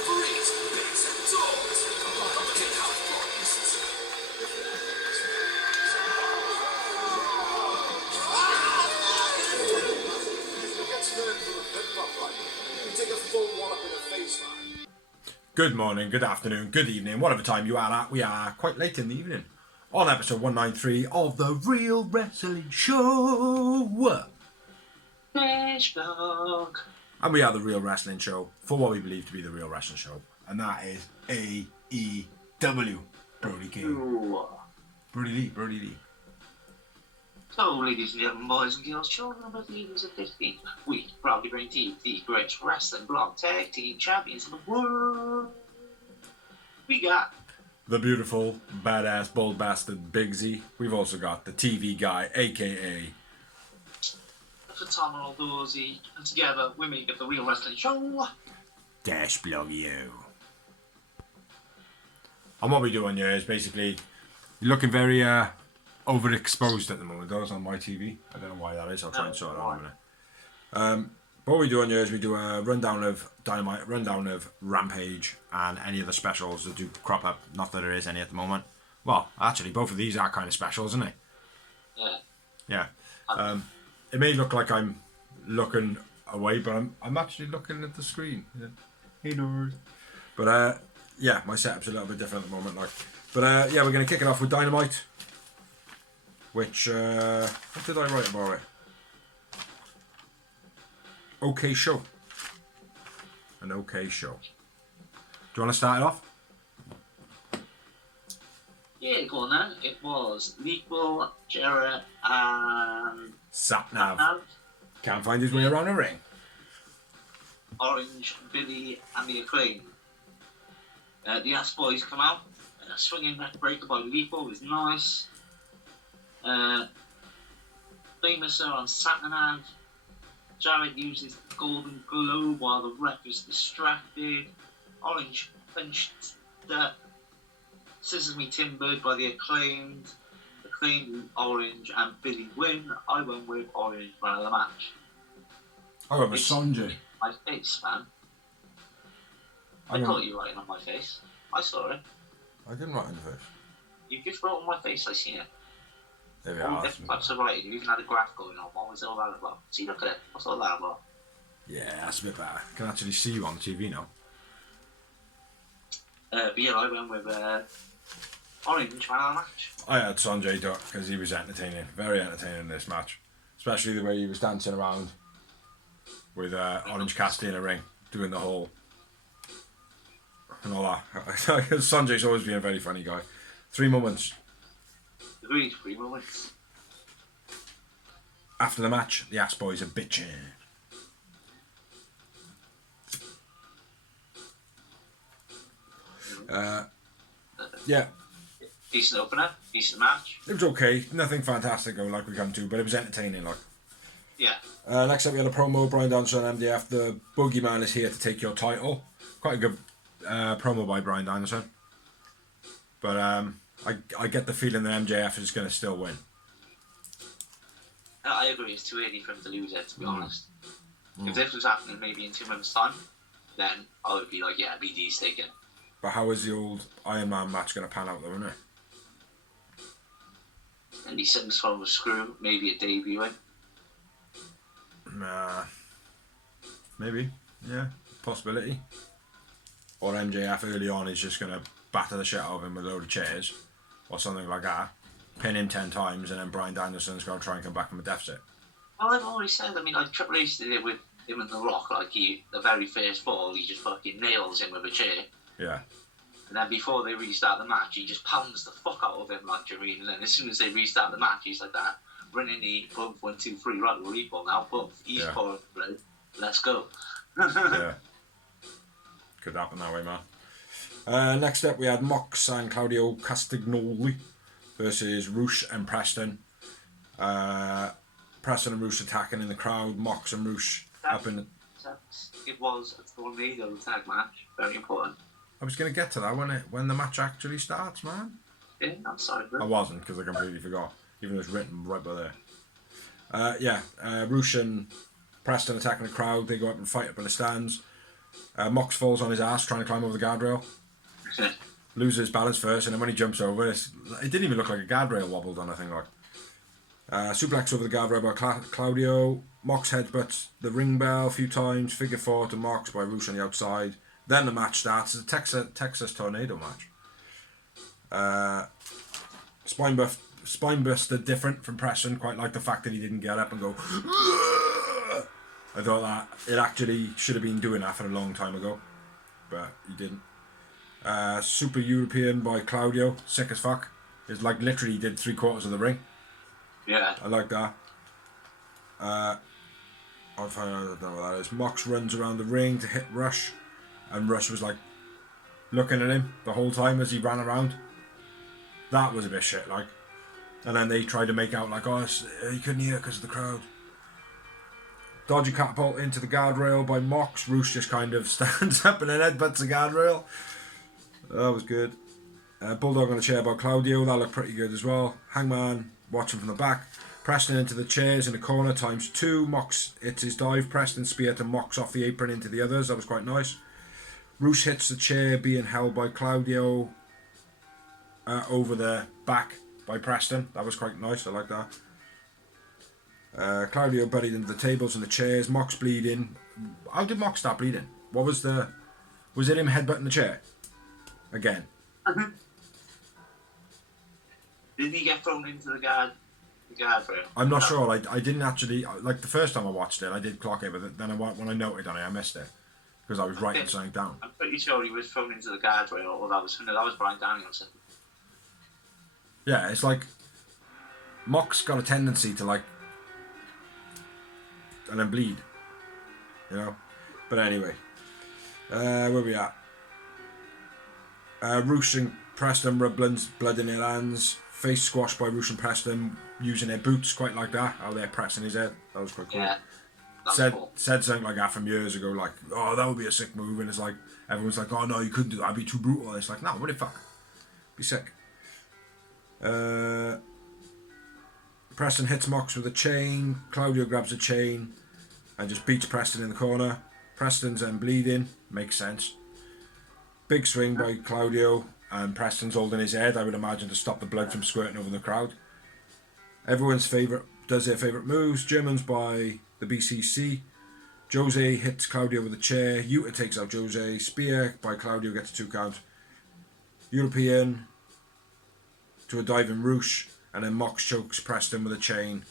referees, bigs and talls. Complicated house parties. Good morning, good afternoon, good evening, whatever time you are at. We are quite late in the evening on episode 193 of The Real Wrestling Show. Facebook. And we are The Real Wrestling Show for what we believe to be The Real Wrestling Show. And that is AEW. Brody King. Brody Lee. So, ladies and gentlemen, boys and girls, children of the leaders of 15, we proudly bring to you the greatest wrestling blog tag team champions of the world. We got the beautiful, badass, bold bastard Big Z. We've also got the TV guy, aka the phenomenal Dorsey, and together we make it the Real Wrestling Show. Dash Blog You. And what we do on here is basically you're looking very overexposed at the moment. Those on my TV. I don't know why that is. I'll try and sort it out in a minute. What we do on here is we do a rundown of Dynamite, rundown of Rampage, and any of the specials that do crop up. Not that there is any at the moment. Well, actually, both of these are kind of specials, isn't they? Yeah. Yeah. It may look like I'm looking away, but I'm actually looking at the screen. Yeah. Hey, doors. But yeah, my setup's a little bit different at the moment. But yeah, we're gonna kick it off with Dynamite. Which what did I write about it? Okay show. An okay show. Do you want to start it off? Yeah, go on then. It was Legal, Jarrett, and Satnav. Can't find his way around a ring. Orange, Billy, and the Acclaim. The Ass Boys come out. A swinging neck breaker by Lethal was nice. Famous on Satnav. Jarrett uses the Golden Globe while the ref is distracted. Orange pinched the Scissors Me Timbered by the Acclaimed. Orange, and Billy win. I went with Orange man of the match. I went with Sanjay. My face, man. I caught you writing on my face. I saw it. I didn't write on the face. You just wrote on my face, I seen it. There we All are. different types of writing. You even had a graph going on. What was all that about? See, look at it. What's all that about? Yeah, that's a bit better. I can actually see you on the TV now. But yeah, I went with Orange man of the match. I had Sanjay Dutt because he was entertaining. Very entertaining in this match. Especially the way he was dancing around with Orange Cassidy in a ring, doing the whole and all that. Sanjay's always been a very funny guy. 3 moments. Agreed, 3 moments. After the match, the Ass Boys are bitching. Yeah. Decent opener, decent match. It was okay. Nothing fantastic like we come to, but it was entertaining. Yeah. Next up, we had a promo. Brian Danielson and MDF. The Boogeyman is here to take your title. Quite a good promo by Brian Danielson. But I get the feeling that MJF is going to still win. I agree, it's too early for him to lose it, to be honest. If this was happening maybe in 2 months' time, then I would be like, yeah, BD's taken. But how is the old Iron Man match going to pan out though, isn't it? Maybe some sort of screw, maybe a debut in. Nah. Maybe. Yeah. Possibility. Or MJF early on is just going to batter the shit out of him with a load of chairs. Or something like that. Pin him 10 times and then Brian Danielson's going to try and come back from a deficit. Well, I've already said, I mean, like Triple H did it with him and The Rock. Like, the very first fall, he just fucking nails him with a chair. Yeah. And then before they restart the match, he just pounds the fuck out of him like Jareen. And then as soon as they restart the match, he's like that. Running the boom, 1, 2, 3, right, we're equal now. Boom, he's pouring blood. Let's go. Yeah. Could happen that way, man. Next up, we had Mox and Claudio Castagnoli versus Roosh and Preston. Preston and Roosh attacking in the crowd. Mox and Roosh up in the... It was a tornado tag match. Very important. I was going to get to that when the match actually starts, man. Yeah, I'm sorry, bro. I wasn't, because I completely forgot. Even though it's written right by there. Roosh and Preston attacking the crowd. They go up and fight up in the stands. Mox falls on his ass trying to climb over the guardrail. Loses balance first, and then when he jumps over, it didn't even look like a guardrail wobbled on a thing like. Suplex over the guardrail by Claudio. Mox headbutts the ring bell a few times. Figure 4 to Mox by Roosh on the outside. Then the match starts. It's a Texas tornado match. Spinebuster different from Preston. Quite like the fact that he didn't get up and go. I thought that it actually should have been doing that for a long time ago, but he didn't. Super European by Claudio, sick as fuck. It's like literally did 3/4 of the ring. Yeah. I like that. I don't know what that is. Mox runs around the ring to hit Rush, and Rush was like looking at him the whole time as he ran around. That was a bit shit, like. And then they tried to make out like, oh, you couldn't hear because of the crowd. Dodgy catapult into the guardrail by Mox. Roosh just kind of stands up and then headbutts the guardrail. That was good. Bulldog on the chair by Claudio. That looked pretty good as well. Hangman watching from the back. Preston into the chairs in the corner ×2. Mox hits his dive. Preston spear to Mox off the apron into the others. That was quite nice. Roosh hits the chair being held by Claudio over the back by Preston. That was quite nice. I like that. Claudio buried into the tables and the chairs. Mox bleeding. How did Mox start bleeding? What was the... Was it him headbutting the chair? Again. Didn't he get thrown into the guardrail? I'm not sure. I didn't actually... Like, the first time I watched it, I did clock it, but then when I noted on it, I missed it. Because I was writing something down. I'm pretty sure he was thrown into the guardrail, or that was Brian Danielson. Yeah, it's like... Mox got a tendency to, like... And then bleed. You know? But anyway. Where we at? Roosh and Preston rub blood in their hands. Face squashed by Roosh and Preston using their boots, quite like that. How they're pressing his head. That was quite cool. Yeah. Said something like that from years ago, like, oh, that would be a sick move. And it's like, everyone's like, oh no, you couldn't do that. That'd be too brutal. And it's like, no, what the fuck? Be sick. Preston hits Mox with a chain. Claudio grabs a chain and just beats Preston in the corner. Preston's then bleeding. Makes sense. Big swing by Claudio, and Preston's holding his head, I would imagine, to stop the blood from squirting over the crowd. Everyone's favourite does their favourite moves. Germans by the BCC. Jose hits Claudio with a chair. Yuta takes out Jose. Spear by Claudio gets a 2 count. European to a diving Roosh, and then Mox chokes Preston with a chain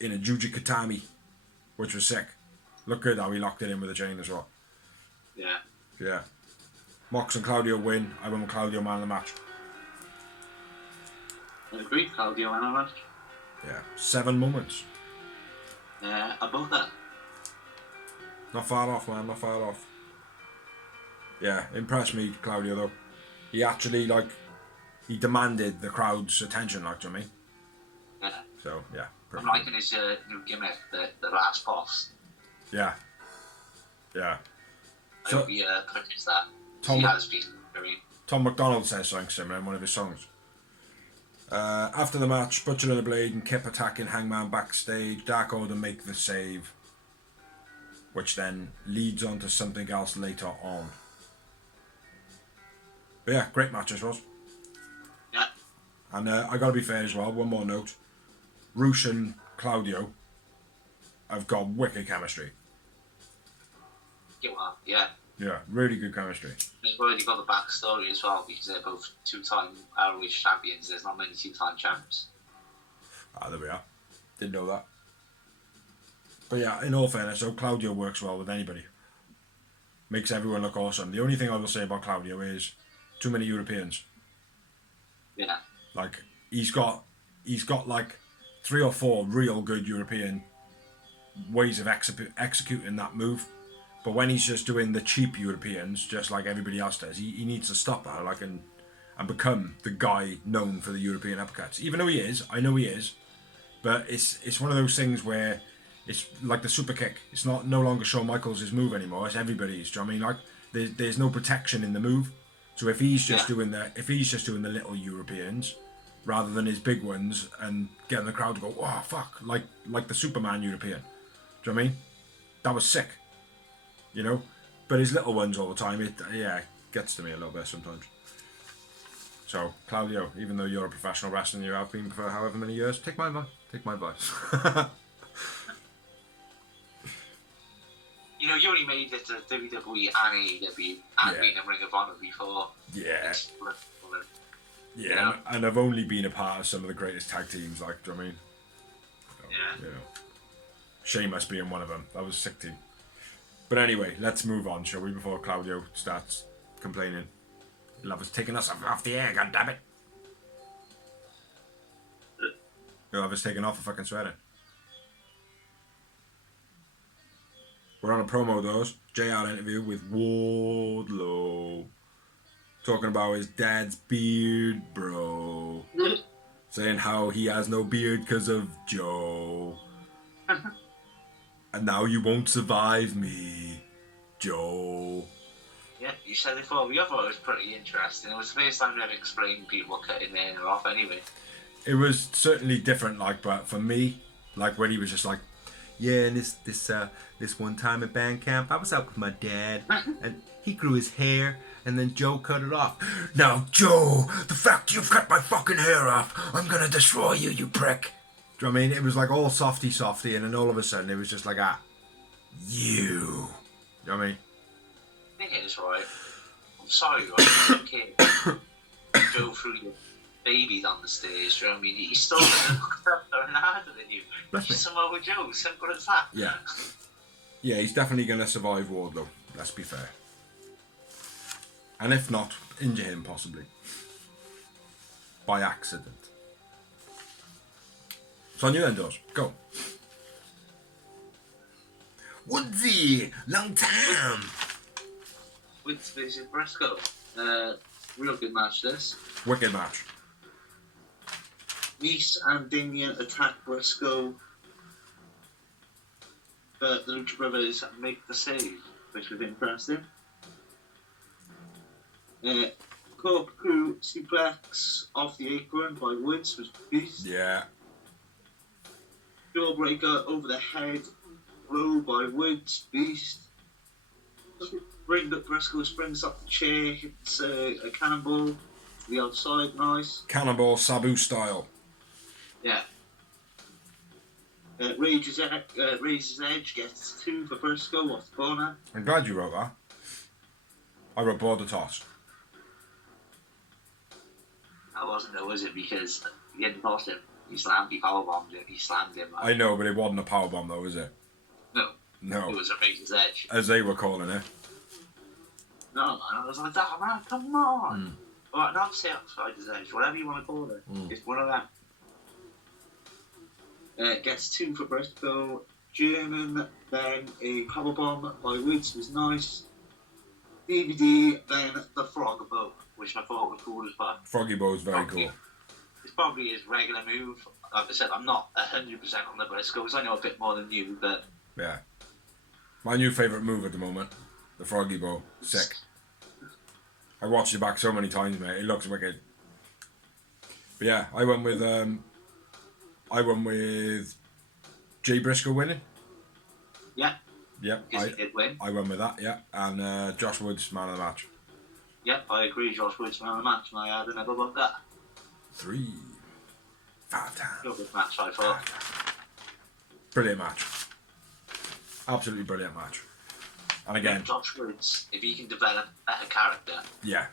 in a Juji Katami, which was sick. Look good how he locked it in with a chain as well. Yeah. Yeah. Mox and Claudio win. I went with Claudio man of the match. I agree, Claudio man of the match. Yeah. 7 moments. Above that. Not far off, man. Not far off. Yeah. Impressed me, Claudio, though. He actually, like, he demanded the crowd's attention, like, to me. Yeah. So, yeah. I'm liking his new gimmick, the last boss. Yeah. Yeah. I hope he pushes that. Tom McDonald says something similar in one of his songs. After the match, Butcher and the Blade and Kip attacking Hangman backstage. Dark Order make the save, which then leads on to something else later on. But yeah, great match as well. Yeah. And I gotta be fair as well, one more note. Roosh and Claudio have got wicked chemistry. Yeah. Yeah, really good chemistry. They've already got the backstory as well, because they're both 2-time ROH champions. There's not many 2-time champs. Ah, there we are. Didn't know that. But yeah, in all fairness, so Claudio works well with anybody. Makes everyone look awesome. The only thing I will say about Claudio is too many Europeans. Yeah. Like, he's got like 3 or 4 real good European ways of executing that move. But when he's just doing the cheap Europeans, just like everybody else does, he needs to stop that, like, and become the guy known for the European uppercuts. Even though he is, I know he is, but it's one of those things where it's like the super kick. It's no longer Shawn Michaels' move anymore. It's everybody's. Do you know what I mean? Like, there's no protection in the move. So if he's just doing the little Europeans rather than his big ones and getting the crowd to go, oh fuck, like the Superman European. Do you know what I mean? That was sick. You know, But his little ones all the time, it gets to me a little bit sometimes. So, Claudio, even though you're a professional wrestler and you have been for however many years, take my advice. Take my advice. You know, you only made it to WWE and AEW and been in Ring of Honor before. Yeah. Yeah, Yeah. and I've only been a part of some of the greatest tag teams, like, do you know what I mean? Yeah. You know. Sheamus being one of them. That was a sick team. But anyway, let's move on, shall we, before Claudio starts complaining. Love is taking us off the air, goddammit. You'll have us taken off a fucking sweater. We're on a promo, those. JR interview with Wardlow. Talking about his dad's beard, bro. Saying how he has no beard because of Joe. And now you won't survive me, Joe. Yeah, you said it before. I thought it was pretty interesting. It was the first time they ever explained people cutting their hair off anyway. It was certainly different, like, but for me, like when he was just like, yeah, and this one time at band camp, I was out with my dad, and he grew his hair, and then Joe cut it off. Now, Joe, the fact you've cut my fucking hair off, I'm gonna destroy you, you prick. Do you know what I mean? It was like all softy, and then all of a sudden it was just like, you. You know what I mean? Thing is, right, I'm sorry, right, you can't go through your babies on the stage, do you know what I mean? He's still going to look tougher and harder than you. Bless me. He's Samoa Joe, simple as that. Yeah. Yeah, he's definitely going to survive Wardlow, let's be fair. And if not, injure him possibly. By accident. So on you then, Doors. Go. Woodsy! Long time! Woods versus Briscoe. Real good match, this. Wicked match. Nice and Damien attack Briscoe, but the Lucha Brothers make the save, which was interesting. Corkscrew suplex off the apron by Woods was beast. Yeah. Jawbreaker over the head, roll by Woods, beast. Briscoe springs up the chair, hits a cannonball to the outside, nice. Cannonball Sabu style. Yeah. Raises Edge, gets 2 for Briscoe off the corner. I'm glad you wrote that. I wrote Border Toss. That wasn't though, was it? Because he hadn't tossed him. He powerbombed him, he slammed him. I know, but it wasn't a powerbomb though, is it? No. No. It was a Raises Edge. As they were calling it. No, man, I was like, oh, man, come on. Alright, not say outside his edge, whatever you want to call it. It's one of them. Gets 2 for Briscoe. German, then a powerbomb by Woods was nice. DVD, then the frog bow, which I thought was cool as well. Froggy Bow's very cool. It's probably his regular move. Like I said, I'm not 100% on the Briscoes. I know a bit more than you, but... Yeah. My new favourite move at the moment. The Froggy Bow. Sick. I watched it back so many times, mate. It looks wicked. But yeah, I went with Jay Briscoe winning. Yeah. Yep. Because he did win. I went with that, yeah. And Josh Woods, man of the match. Yep, I agree. Josh Woods man of the match, and I had another about that. 3, 5 times. Real good match, I thought. Brilliant match. Absolutely brilliant match. And again, Josh Woods, if he can develop a better character, yeah,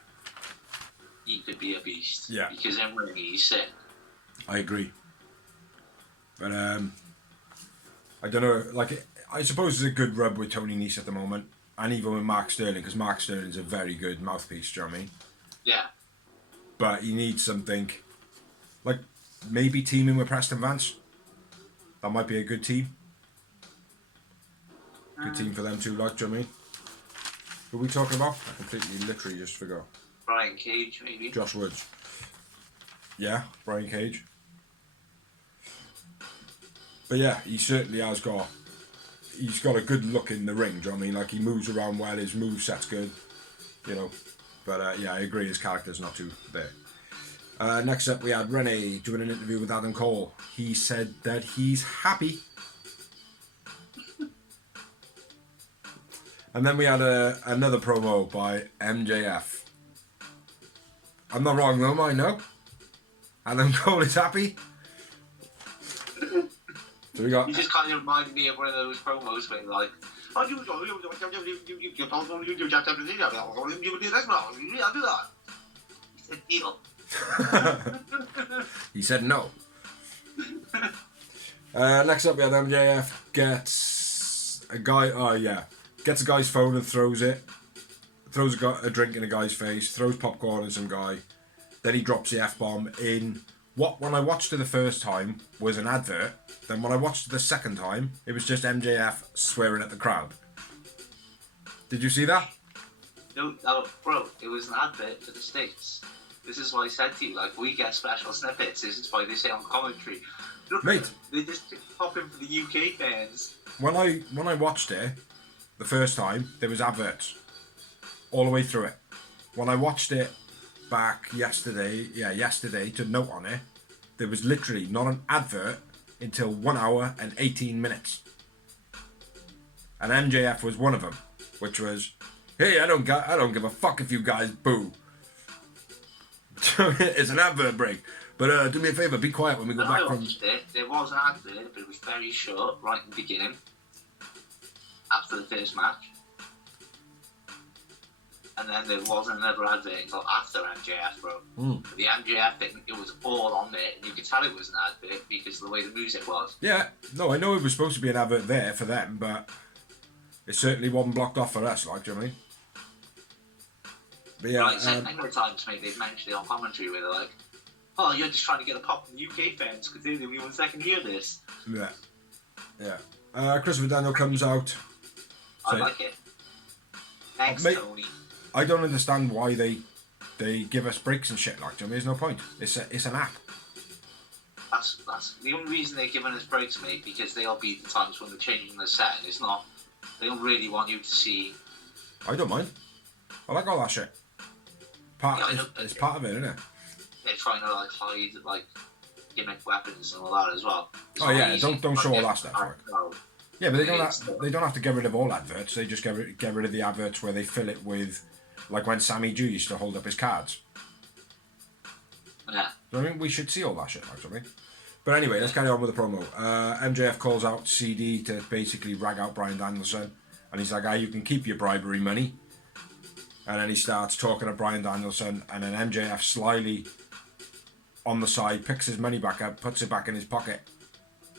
he could be a beast. Yeah. Because in ring, he's sick. I agree. But I don't know. Like, I suppose it's a good rub with Tony Nese at the moment, and even with Mark Sterling, because Mark Sterling's a very good mouthpiece. Do you know what I mean? Yeah. But he needs something, like maybe teaming with Preston Vance. That might be a good team. Good team for them too, like, do you know what I mean? Who are we talking about? I completely, literally just forgot. Brian Cage, maybe. Josh Woods. Yeah, Brian Cage. But yeah, he certainly has got... He's got a good look in the ring, do you know what I mean? Like, he moves around well, his moveset's good, you know. But yeah, I agree, his character's not too there. Next up, we had Renee doing an interview with Adam Cole. He said that he's happy. And then we had another promo by MJF. I'm not wrong though, I know. Adam Cole is happy. So we got. You just kind of remind me of one of those promos where like, oh, you said deal. He said no. Next up, we had MJF gets a guy. Oh yeah, gets a guy's phone and throws it. Throws a drink in a guy's face. Throws popcorn at some guy. Then he drops the F-bomb in what, when I watched it the first time, was an advert. Then when I watched it the second time, it was just MJF swearing at the crowd. Did you see that? No, bro, it was an advert for the States. This is why I said to you, like, we get special snippets. This is why they say on commentary. Look, Mate. They just pop in for the UK fans. When I watched it the first time, there was adverts all the way through it. When I watched it back yesterday to note on it, there was literally not an advert until 1 hour and 18 minutes. And MJF was one of them, which was, hey, I don't give a fuck if you guys boo. It's an advert break. But do me a favour, be quiet when we go back from... There was an advert, but it was very short, right in the beginning, after the first match. And then there wasn't another advert until after MJF, bro. The MJF thing, it was all on there, and you could tell it was an advert because of the way the music was. Yeah, no, I know it was supposed to be an advert there for them, but it certainly wasn't blocked off for us, like, do you know what I mean? But yeah, like, a number of times, maybe they've mentioned it on commentary where they're like, oh, you're just trying to get a pop from the UK fans because they're the only ones that can hear this. Yeah. Yeah. Christopher Daniel comes out. I like it. Thanks, Mate, Tony. I don't understand why they give us breaks and shit, like, do you know what I mean? There's no point. It's an app. That's the only reason they're giving us breaks, mate, because they'll be the times when they're changing the set, and it's not, they don't really want you to see. I don't mind. I like all that shit. It's part of it, isn't it? They're trying to like hide like gimmick weapons and all that as well. Oh yeah, don't show all that stuff. Like. No. Yeah, but they don't have to get rid of all adverts. They just get rid of the adverts where they fill it with, like when Sammy Jew used to hold up his cards. Yeah. So, I mean, we should see all that shit, actually. But anyway, let's carry on with the promo. MJF calls out CD to basically rag out Bryan Danielson, and he's like, you can keep your bribery money. And then he starts talking to Bryan Danielson, and then MJF slyly, on the side, picks his money back up, puts it back in his pocket,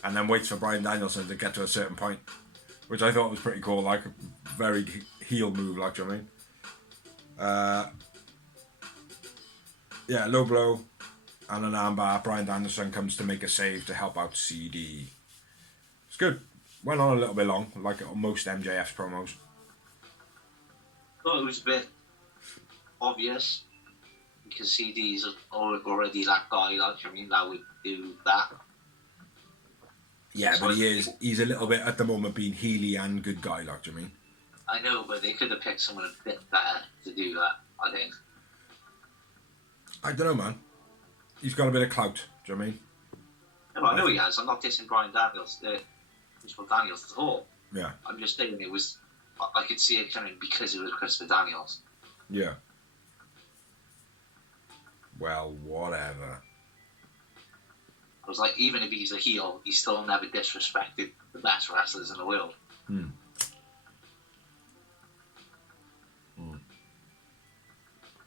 and then waits for Bryan Danielson to get to a certain point, which I thought was pretty cool, like a very heel move, like, do you know what I mean? Yeah, low blow and an armbar. Bryan Danielson comes to make a save to help out CD. It's good. Went on a little bit long, like most MJF's promos. Well, it was a bit obvious because CD's already that guy, like, I mean, that would do that. Yeah, so but he's a little bit at the moment being heely and good guy, like, do you mean? I know, but they could have picked someone a bit better to do that, I think. I don't know, man. He's got a bit of clout, do you know what I mean? No, I know he has. I'm not dissing Bryan Daniels, Christopher Daniels at all. Yeah. I'm just saying it was, I could see it coming because it was Christopher Daniels. Yeah. Well, whatever. I was like, even if he's a heel, he's still never disrespected the best wrestlers in the world.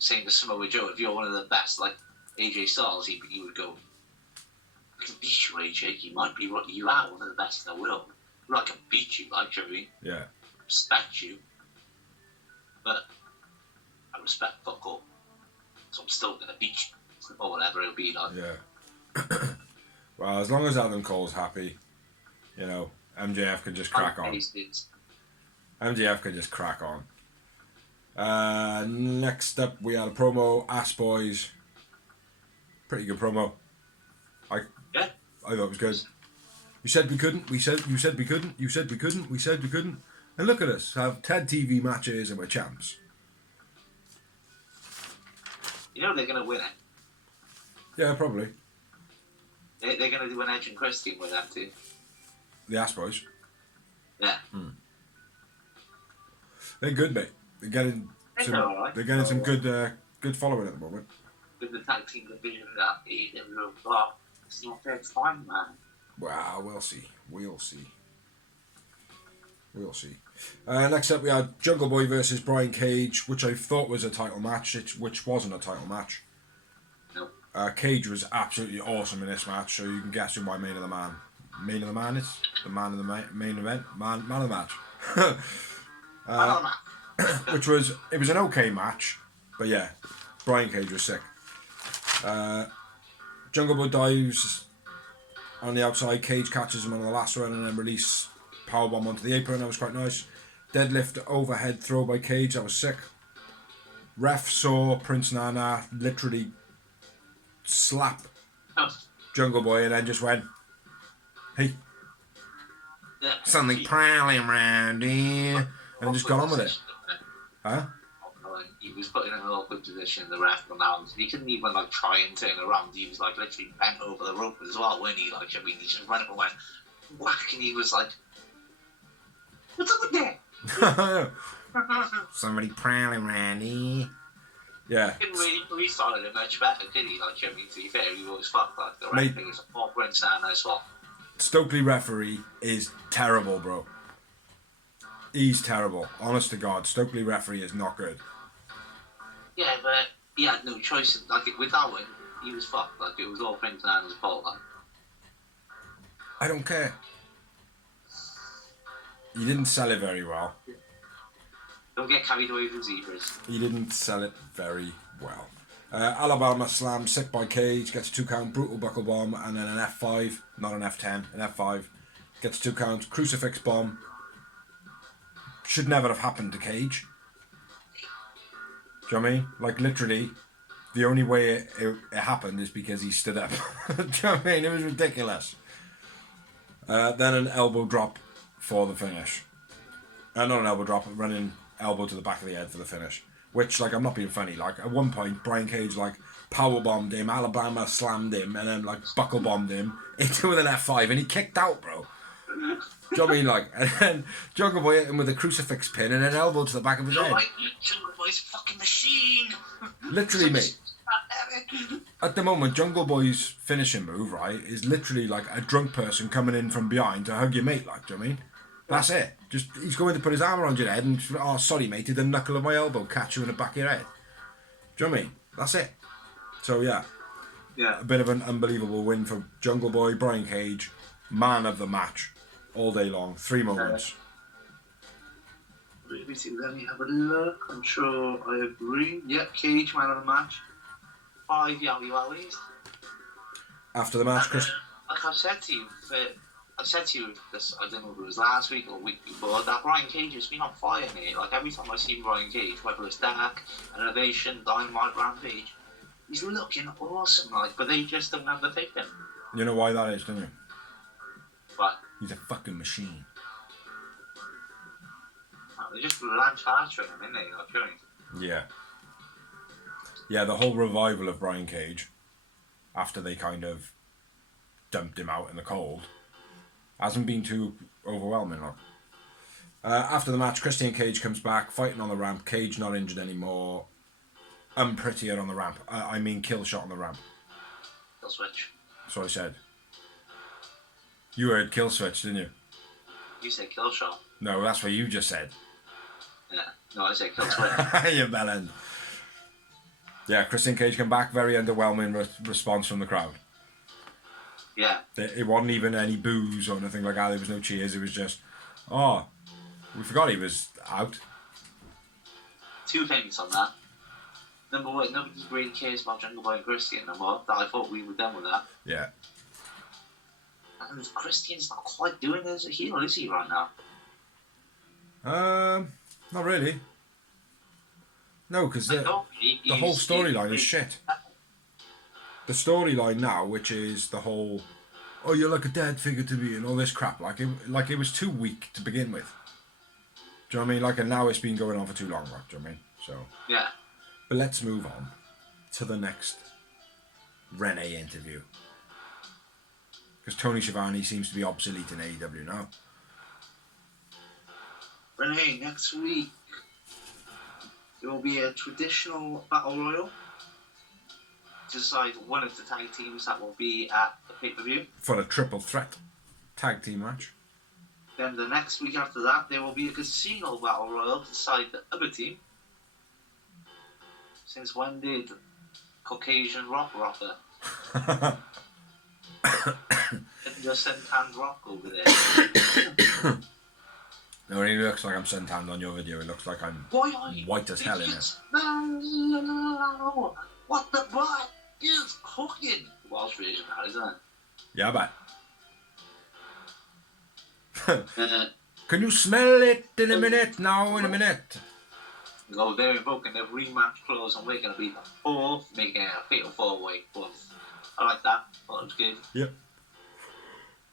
Same with Samoa Joe. If you're one of the best, like AJ Styles, he would go, I can beat you, AJ. You might be right. You are one of the best in the world. I can beat you, like, I mean, yeah. Respect you, but I respect fuck all. So I'm still gonna beat you, or whatever it'll be like. Yeah. Well, as long as Adam Cole's happy, you know, MJF can just crack on. MJF can just crack on. Next up, we had a promo, Ass Boys. Pretty good promo. I thought it was good. We said we couldn't. You said we couldn't. You said we couldn't. We said we couldn't. And look at us, have 10 TV matches and we're champs. You know they're gonna win it. Yeah, probably. They're gonna do an Edge and Christian with them too. The Ass Boys. Yeah. They're good, mate. They're getting They're alright. they're getting some good following at the moment. With the tag team division that AEW have got, it's not their time, man. Well, we'll see. We'll see. We'll see. Next up, we had Jungle Boy versus Brian Cage, which I thought was a title match, which wasn't a title match. Nope. Cage was absolutely awesome in this match, so you can guess who my main of the man. Main of the man is? The man of the main event? Man of the match. Which was, it was an okay match, but yeah, Brian Cage was sick. Jungle Boy dives on the outside, Cage catches him on the last run and then release powerbomb onto the apron. That was quite nice. Deadlift overhead throw by Cage. That was sick. Ref saw Prince Nana literally slap Jungle Boy and then just went, "Hey, something prowling around here," and just got on with it. Huh? He was put in an awkward position. The ref went out. He couldn't even like try and turn around. He was like literally bent over the rope as well. When he like, I mean, he just ran up and went whack, and he was like, "What's up with that?" Somebody prowling around here. Yeah. He didn't really started it much better, did he? Like, I mean, to be fair, he was fucked. Like, the ref Mate. thing is a poor Prince Nana as well. Stokely referee is terrible, bro. He's terrible. Honest to God, Stokely referee is not good. Yeah, but he had no choice. Like, with that one, he was fucked. Like, it was all Prince Nana's fault. Like. I don't care. He didn't sell it very well. Don't get carried away with zebras. He didn't sell it very well. Alabama slam, sick by Cage, gets a 2 count, brutal buckle bomb, and then an F5, not an F10, an F5, gets 2 counts, crucifix bomb. Should never have happened to Cage. Do you know what I mean? Like, literally, the only way it happened is because he stood up. Do you know what I mean? It was ridiculous. Then an elbow drop for the finish. Not an elbow drop, running elbow to the back of the head for the finish. Which, like, I'm not being funny. Like, at one point, Brian Cage, like, power bombed him, Alabama slammed him, and then, like, buckle bombed him into with an F5, and he kicked out, bro. Do you know what I mean? Like, and then Jungle Boy hit him with a crucifix pin and an elbow to the back of his head. Jungle Boy's a fucking machine. Literally, mate. At the moment, Jungle Boy's finishing move, right, is literally like a drunk person coming in from behind to hug your mate, like, do you know what I mean? That's it. Just, he's going to put his arm around your head and, "Oh, sorry, mate, did the knuckle of my elbow catch you in the back of your head?" Do you know what I mean? That's it. So, yeah. Yeah. A bit of an unbelievable win for Jungle Boy, Brian Cage, man of the match, all day long, 3 moments. Let me have a look. I'm sure I agree. Yep, Cage, man of the match. 5 yowie wowies. After the match, Chris. Like I said to you, this, I don't know if it was last week or the week before, that Brian Cage has been on fire, mate. Like, every time I see Brian Cage, whether it's Dark, Innovation, Dynamite, Rampage, he's looking awesome, like, but they just don't have the pick him. You know why that is, don't you? But He's a fucking machine. they just launch faster him, innit? Like, you know? Yeah. Yeah, the whole revival of Brian Cage, after they kind of dumped him out in the cold, hasn't been too overwhelming. Look. After the match, Christian Cage comes back, fighting on the ramp. Cage not injured anymore. Unprettier on the ramp. I mean, kill shot on the ramp. Kill switch. That's what I said. You heard kill switch, didn't you? You said kill shot. No, that's what you just said. Yeah. No, I said kill switch. You bellend. Yeah, Christian Cage came back. Very underwhelming response from the crowd. Yeah. It wasn't even any boos or anything like that. There was no cheers. It was just, "Oh, we forgot he was out." 2 things on that. Number one, nobody really cares about Jungle Boy and Christian no more. I thought we were done with that. Yeah. And Christian's not quite doing it as a heel, is he, right now? Not really. No, because the whole storyline is shit. The storyline now, which is the whole, "Oh, you're like a dad figure to me," and all this crap, like it was too weak to begin with. Do you know what I mean? Like, and now it's been going on for too long, right? Do you know what I mean? So. Yeah. But let's move on to the next Renee interview. Because Tony Schiavone seems to be obsolete in AEW now. Renee, next week, It will be a traditional battle royal to decide one of the tag teams that will be at the pay-per-view. For a triple threat tag team match. Then the next week after that, there will be a casino battle royal to decide the other team. Since when did Caucasian Rocker and just Sentan Rock over there? No, it looks like I'm suntanned on your video. It looks like I'm Why are you? white as hell in it. What the fuck is cooking? Welsh version, that isn't it? Yeah, but. Can you smell it in a minute? Now, in a minute. Go there invoking the rematch clause, and we're going to be the fourth, making it a fatal four-way. But I like that. Thought it was good. Yep.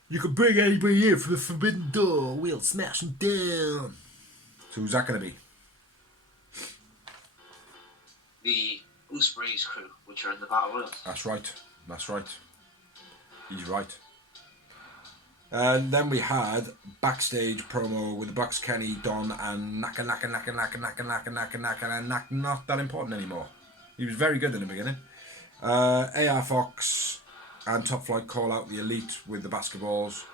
You can bring anybody in from the forbidden door. We'll smash them down. So who's that going to be? The Gooseberries crew, which are in the battle royal. That's right. That's right. He's right. And then we had backstage promo with the Bucks, Kenny, Don, and Naka. Not that important anymore. He was very good in the beginning. AR Fox and Top Flight call out the Elite with the basketballs.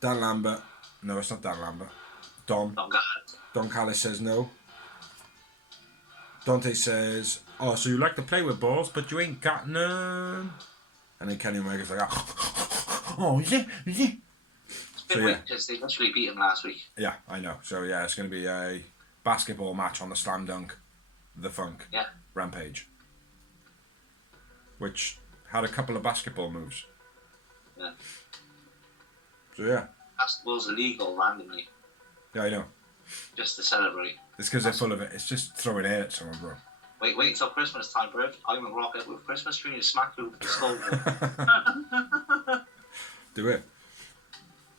Dan Lambert. No, it's not Dan Lambert. Don Callis says no. Dante says, oh, so you like to play with balls, but you ain't got none. And then Kenny Omega's like, oh, yeah. Because they literally beat him last week. Yeah, I know. So yeah, it's going to be a basketball match on the Slam Dunk, The Funk, Rampage, which had a couple of basketball moves. Yeah. So yeah. Basketball's illegal randomly. Yeah, I know. Just to celebrate. It's because they're full of it. It's just throwing air at someone, bro. Wait till Christmas time, bro. I'm gonna rock it with Christmas tree and smack you with the skull. Do it.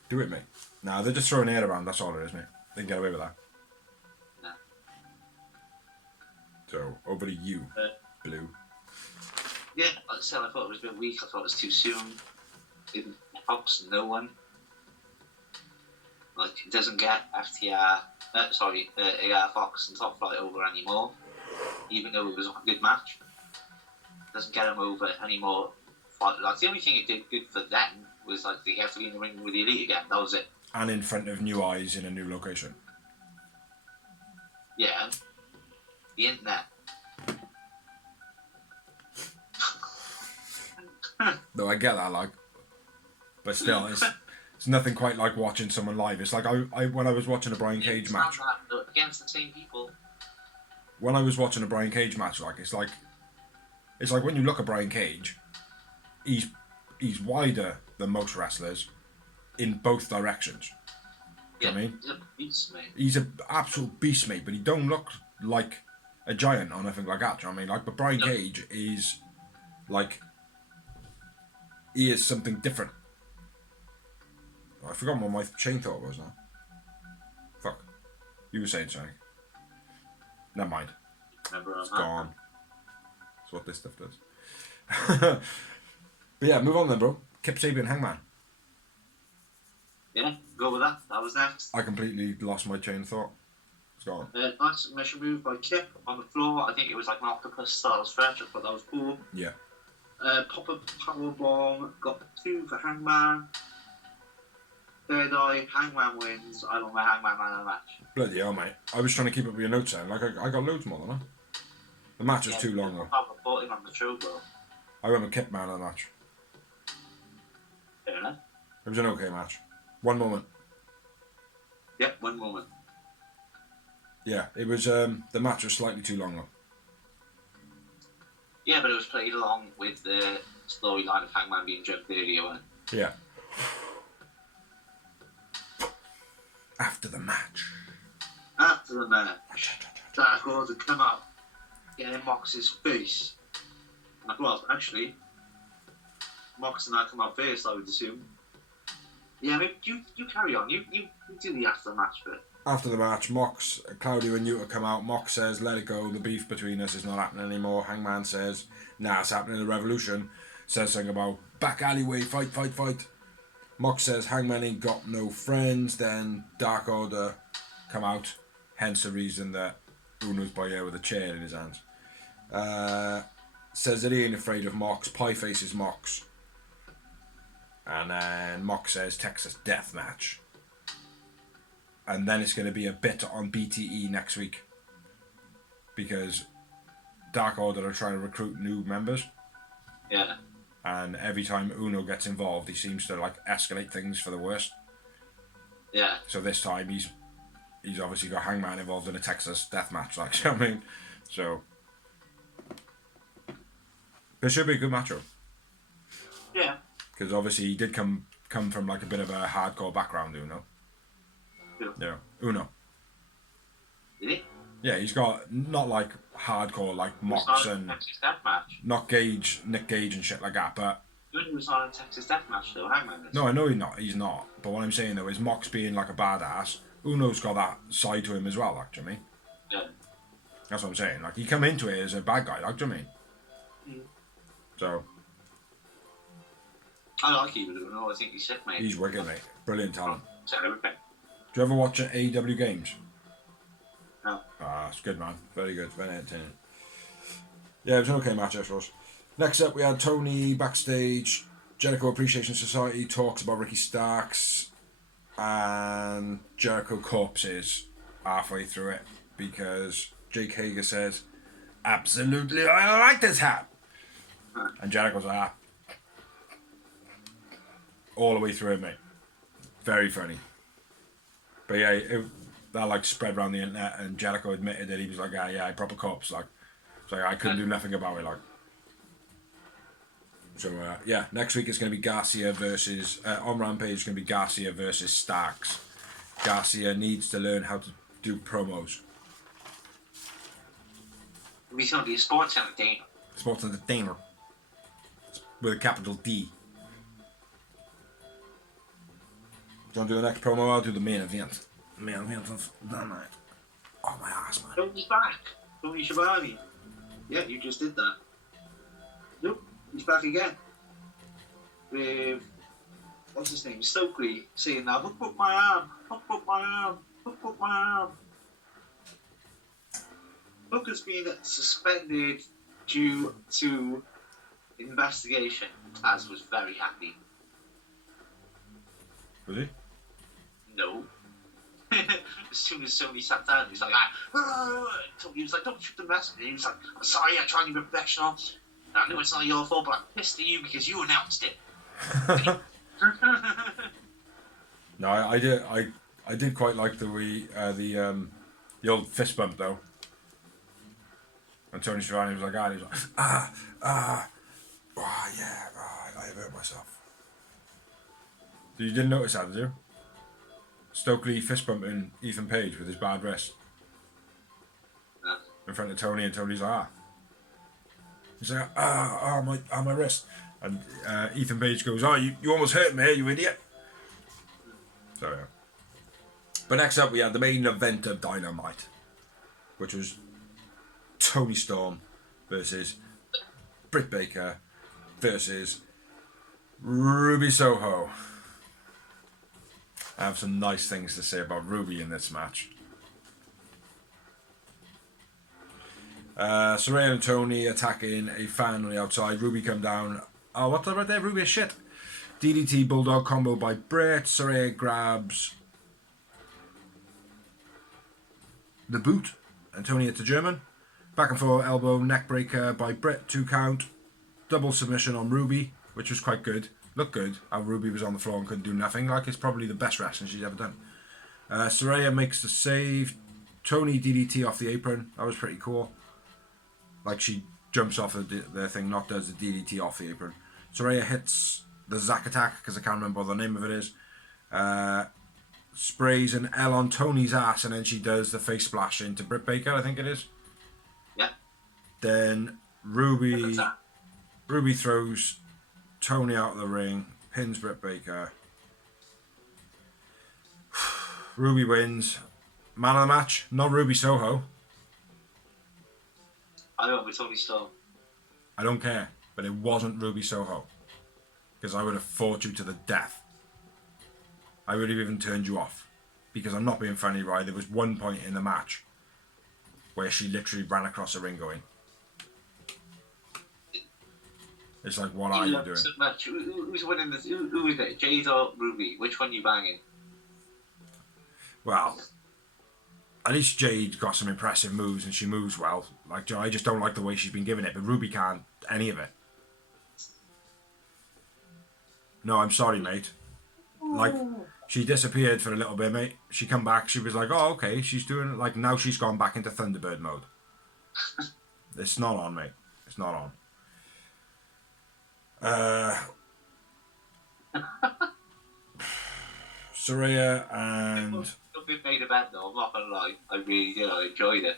Do it, mate. Nah, they're just throwing air around. That's all it is, mate. They can get away with that. Nah. So, over to you, Blue. Yeah, like I said, I thought it was a bit weak. I thought it was too soon. It helps no one. Like, it doesn't get AR Fox and Top Flight over anymore. Even though it was a good match. It doesn't get them over anymore. Like, the only thing it did good for them was like they get to be in the ring with the Elite again. That was it. And in front of new eyes in a new location. Yeah. The internet. No, I get that, like, but still, it's nothing quite like watching someone live. It's like I when I was watching a Brian Cage match. Against the same people. When I was watching a Brian Cage match, like it's like when you look at Brian Cage, he's wider than most wrestlers in both directions. Yeah, I mean, he's a beast, mate. He's an absolute beast, mate, but he don't look like a giant or nothing like that. Do you know what I mean? Like, but Brian Cage is like, he is something different. I forgot what my chain thought was now. Fuck. You were saying something. Never mind. It's gone. That's what this stuff does. But yeah, move on then, bro. Kip Sabian, Hangman. Yeah, go with that. That was next. I completely lost my chain of thought. It's gone. Nice submission move by Kip on the floor. I think it was like an octopus style stretch. I thought that was cool. Yeah. Pop-up powerbomb. Got 2 for Hangman. Third eye. Hangman wins. I want my Hangman man of the match. Bloody hell, mate. I was trying to keep up with your notes then. Like, I got loads more than that. The match was too long, though. I bought him on the show, bro. I went with Kip man of the match. Fair enough. It was an okay match. One moment. Yep, one moment. Yeah, it was, the match was slightly too long, though. Yeah, but it was played along with the storyline of Hangman being jumped earlier, wasn't it? Yeah. After the match. After the match, Dark Order come out, get in Mox's face. Well, actually, Mox and I come out first, I would assume. Yeah, maybe you carry on. You do the after the match bit. After the match, Mox, Claudio and Yuta come out. Mox says, let it go, the beef between us is not happening anymore. Hangman says, nah, it's happening. The Revolution says something about back alleyway, fight. Mox says, Hangman ain't got no friends. Then Dark Order come out, hence the reason that Uno's by here with a chair in his hands. Says that he ain't afraid of Mox. Pie faces Mox. And then Mox says Texas Death Match. And then it's going to be a bit on BTE next week. Because Dark Order are trying to recruit new members. Yeah. And every time Uno gets involved, he seems to like escalate things for the worst. Yeah. So this time he's obviously got Hangman involved in a Texas Death Match, like, you know what I mean? So this should be a good matchup. Yeah. Because obviously he did come from like a bit of a hardcore background, Uno. Yeah. Uno. Did he? Yeah, he's got not like hardcore like Mox and Texas Deathmatch. not Gage, Nick Gage and shit like that, but He was on a Texas Deathmatch though, Hangman is. no, I know he's not. But what I'm saying though is Mox being like a badass, Uno's got that side to him as well, like, do you know what I mean? Yeah. That's what I'm saying. Like, he come into it as a bad guy, like, do you know what I mean? So I like him, Uno. I think he's sick, mate. he's wicked, mate. Brilliant talent. So, okay. Do you ever watch AEW games? No. Ah, it's good, man. Very good. Very entertaining. Yeah, it was an okay match, I suppose. Next up, we had Tony backstage. Jericho Appreciation Society talks about Ricky Starks and Jericho corpses halfway through it because Jake Hager says, "Absolutely, I like this hat." And Jericho's like, all the way through it, mate. Very funny. But yeah, that like spread around the internet, and Jericho admitted that he was like, yeah, I proper cops, like, so I couldn't do nothing about it, like. So yeah, next week it's going to be Garcia versus on Rampage. It's going to be Garcia versus Starks. Garcia needs to learn how to do promos. He's going to be a sports entertainer. Sports entertainer with a capital D. Do you want to do the next promo? I'll do the main event. Main event of that night. Oh, my ass, man. Tony's back. Tony Schiavone. Yeah, you just did that. Nope, he's back again. With, what's his name? Stokely saying now, hook up my arm, hook up my arm, hook up my arm. Hook has been suspended due to investigation. Taz was very happy. Was he? No. As soon as Sony sat down, he's like, he was like, don't shoot the messenger. He was like, I'm sorry, I tried to be professional. I know it's not your fault, but I'm pissed at you because you announced it. No, I did quite like the old fist bump though. And Tony Schiavone was like, he was like, yeah, I hurt myself. You didn't notice that, did you? Stokely fist bumping Ethan Page with his bad wrist in front of Tony, and Tony's like, he's like, my wrist, and Ethan Page goes, you almost hurt me, you idiot. So yeah. But next up we had the main event of Dynamite, which was Tony Storm versus Britt Baker versus Ruby Soho. I have some nice things to say about Ruby in this match. Saraya and Tony attacking a fan on the outside. Ruby come down. Oh, what's that right there? Ruby is shit. DDT Bulldog combo by Britt. Saraya grabs the boot. And Tony hits a German. Back and forth elbow neck breaker by Britt. 2 count. Double submission on Ruby, which was quite good. Looked good. How Ruby was on the floor and couldn't do nothing. Like, it's probably the best wrestling she's ever done. Saraya makes the save. Tony DDT off the apron. That was pretty cool. Like, she jumps off the thing, not does the DDT off the apron. Saraya hits the Zack attack, because I can't remember what the name of it is. Sprays an L on Tony's ass, and then she does the face splash into Britt Baker, I think it is. Yeah. Then Ruby throws Tony out of the ring, pins Britt Baker. Ruby wins. Man of the match, not Ruby Soho. I went with Tony Storm. I don't care, but it wasn't Ruby Soho. Because I would have fought you to the death. I would have even turned you off. Because I'm not being funny, right? There was one point in the match where she literally ran across the ring going, it's like, what are you doing? So much. Who's winning this? Who is it? Jade or Ruby? Which one you banging? Well, at least Jade got some impressive moves and she moves well. Like, I just don't like the way she's been given it, but Ruby can't any of it. No, I'm sorry, mate. Like, she disappeared for a little bit, mate. She come back, she was like, oh, okay, she's doing it. Like, now she's gone back into Thunderbird mode. It's not on, mate. It's not on. Saraya and... A bit made event though, I'm not gonna lie. I really did, I enjoyed it.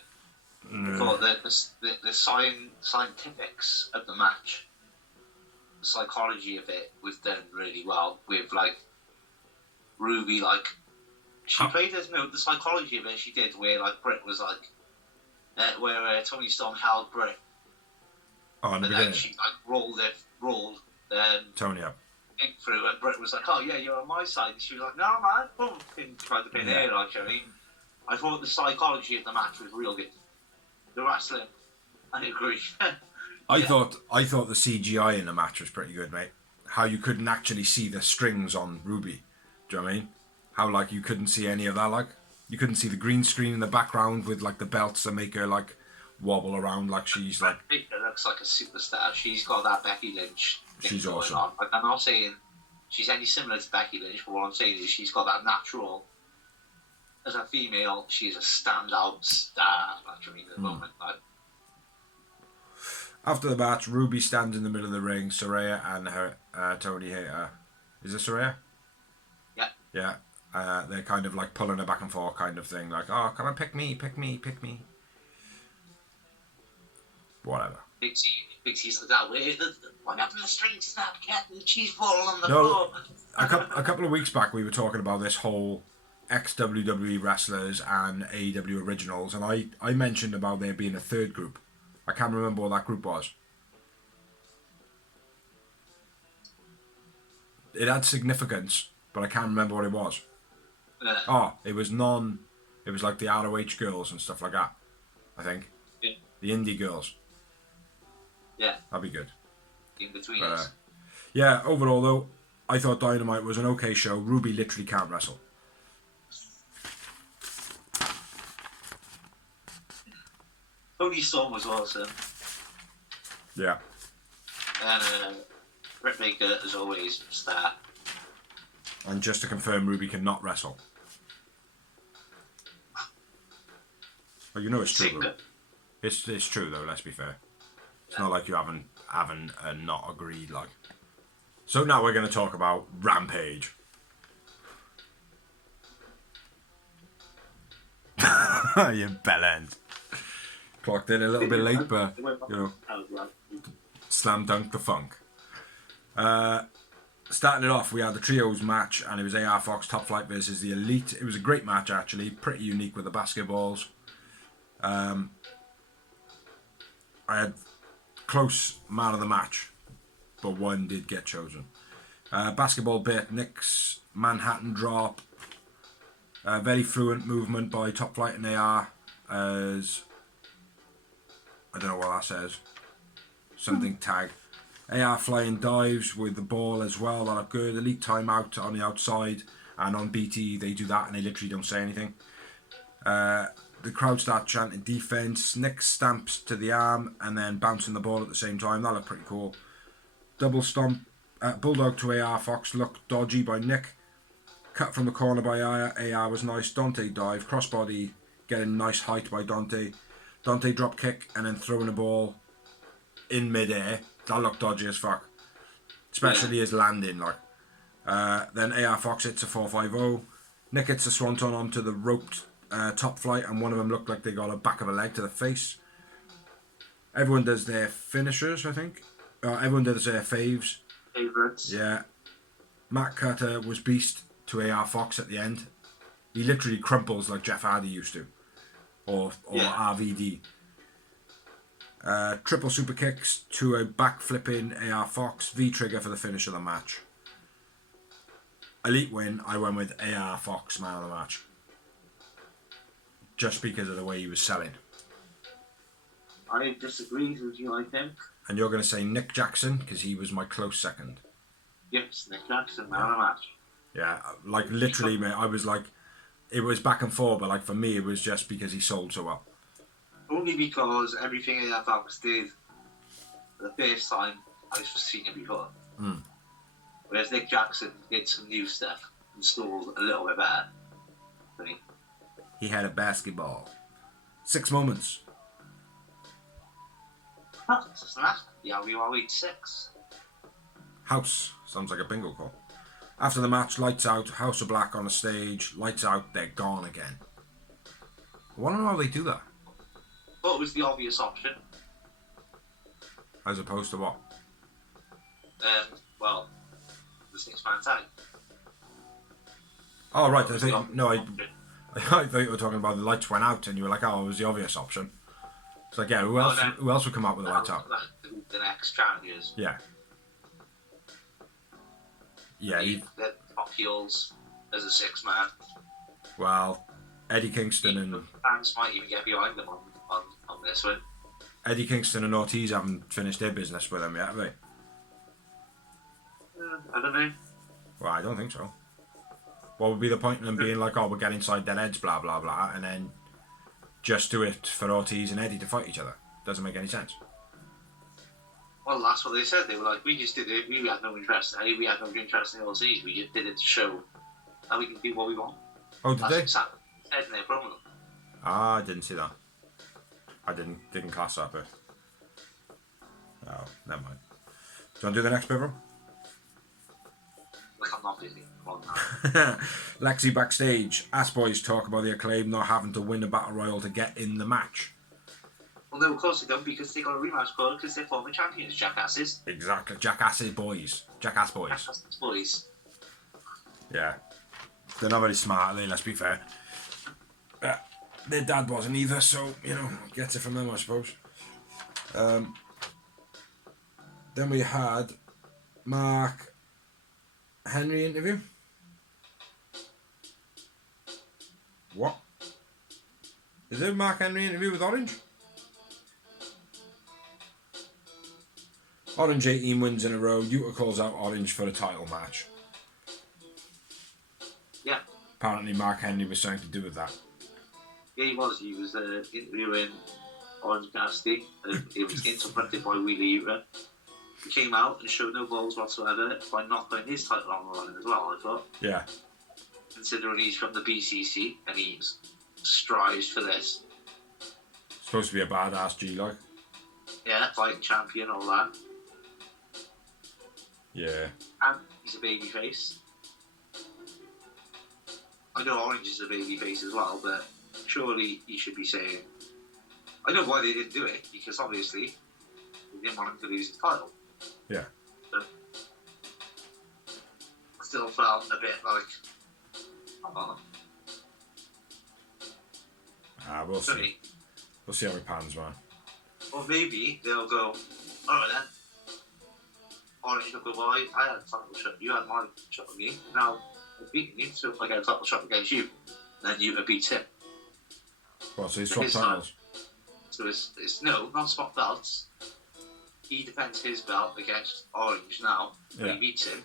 I thought that the scientifics of the match, the psychology of it was done really well with like Ruby, like she played as the psychology of it she did where like Britt was like where Tony Storm held Britt in the and beginning. then she like rolled Tony up. through and Britt was like, oh yeah, you're on my side, and she was like, no man, boom, and tried to pin her, like, I mean, I thought the psychology of the match was real good. The wrestling, I agree. I thought the CGI in the match was pretty good, mate. How you couldn't actually see the strings on Ruby. Do you know what I mean? How like you couldn't see any of that, like you couldn't see the green screen in the background with like the belts that make her like wobble around like she's like. It looks like a superstar. She's got that Becky Lynch thing She's going awesome. on. Like, I'm not saying she's any similar to Becky Lynch, but what I'm saying is she's got that natural. As a female, she's a standout star. Actually, at the moment, like. After the match, Ruby stands in the middle of the ring. Saraya and her Tony Hater. Is it Saraya? Yeah. Yeah. They're kind of like pulling her back and forth, kind of thing. Like, oh, come on, pick me. Whatever. Big C's like that. What happened to the string snap? Cat and cheese falling on the floor. A couple of weeks back, we were talking about this whole ex-WWE wrestlers and AEW originals, and I mentioned about there being a third group. I can't remember what that group was. It had significance, but I can't remember what it was. It was like the ROH girls and stuff like that, I think. Yeah. The indie girls. Yeah. That'd be good. In between us. Yeah, overall though, I thought Dynamite was an okay show. Ruby literally can't wrestle. Tony Storm was awesome. Yeah. And Britt Baker, as always, star. And just to confirm, Ruby cannot wrestle. Well, you know it's true though. It's true though, let's be fair. It's not like you haven't not agreed, like. So now we're going to talk about Rampage. You bellend. Clocked in a little bit late, but, you know, slam dunk the funk. Starting it off, we had the trios match, and it was AR Fox Top Flight versus the Elite. It was a great match, actually. Pretty unique with the basketballs. I had close man of the match, but one did get chosen. Basketball bit, Nick's Manhattan drop. Very fluent movement by Top Flight and AR as... I don't know what that says. Something tag. AR flying dives with the ball as well. That look good. Elite timeout on the outside. And on BT they do that and they literally don't say anything. The crowd start chanting defense. Nick stamps to the arm and then bouncing the ball at the same time. That looked pretty cool. Double stomp. Bulldog to AR Fox. Looked dodgy by Nick. Cut from the corner by AR was nice. Dante dive. Crossbody getting nice height by Dante. Dante drop kick and then throwing the ball in midair. That looked dodgy as fuck. Especially his landing, like. Then AR Fox hits a 450. Nick hits a swanton onto the roped Top Flight, and one of them looked like they got a back of a leg to the face. Everyone does their finishers, I think. Everyone does their faves. Favourites. Yeah. Matt Cutter was beast to AR Fox at the end. He literally crumples like Jeff Hardy used to. Or RVD. Triple super kicks to a back flipping AR Fox. V-trigger for the finish of the match. Elite win. I went with AR Fox man of the match. Just because of the way he was selling. I disagree with you, I think. And you're going to say Nick Jackson because he was my close second. Yes, Nick Jackson, man of the match. Yeah, like literally, mate. I was like, it was back and forth, but like for me, it was just because he sold so well. Only because everything that Fox did the first time I've seen it before. Whereas Nick Jackson did some new stuff and stalled a little bit better. I mean, He had a basketball. 6 moments. that's that. Yeah, we are 6. House. Sounds like a bingo call. After the match, lights out, House of Black on the stage, lights out, they're gone again. I want to know how they do that. Thought it was the obvious option. As opposed to what? Well, the 6-man tag. Oh, right. I I thought you were talking about the lights went out and you were like, oh, it was the obvious option. It's like, yeah, who else would come out with the lights out? The next challengers. Yeah. Yeah, The top heels as a 6-man. well, Eddie Kingston and Fans might even get behind them on this one. Eddie Kingston and Ortiz haven't finished their business with them yet, have they? I don't know. Well, I don't think so. What would be the point in them being like, oh, we'll get inside their heads, blah, blah, blah, and then just do it for Ortiz and Eddie to fight each other? Doesn't make any sense. Well, that's what they said. They were like, we just did it. We had no interest. We had no interest in LCs. We just did it to show that we can do what we want. Oh, did they? That's what said in their promo. Ah, I didn't see that. I didn't class that bit. Oh, never mind. Do you want to do the next bit, bro? Like, I'm not busy. Come on now. Lexi backstage. Ass Boys talk about the Acclaim not having to win a battle royal to get in the match. Well, no, of course they don't, because they got a rematch called because they're former champions, jackasses. Exactly. Jackass boys. Jackass boys. Jackasses boys. Yeah. They're not very smart, are they? Let's be fair. Their dad wasn't either, so, you know, gets it from them, I suppose. Then we had Mark Henry interview. What? Is there a Mark Henry interview with Orange? Orange 18 wins in a row. Yuta calls out Orange for a title match. Yeah. Apparently Mark Henry was something to do with that. Yeah, he was. He was interviewing Orange Cassidy. It was interrupted by Wheeler Yuta. He came out and showed no balls whatsoever by not putting his title on the line as well, I thought. Yeah. Considering he's from the BCC and he strives for this. Supposed to be a badass G, like. Yeah, fighting champion, all that. Yeah. And he's a babyface. I know Orange is a babyface as well, but surely he should be saying... I know why they didn't do it, because obviously they didn't want him to lose his title. Yeah. But still felt a bit like... Oh, We'll see. We'll see how it pans, man. or maybe they'll go, alright then. Orange will go, well, I had a title shot, you had my shot with me, now I've beaten you, so I get a title shot against you. And then you beat him. Well, so he's swapped titles. So it's no, not swap belts. He defends his belt against Orange now, and he beats him.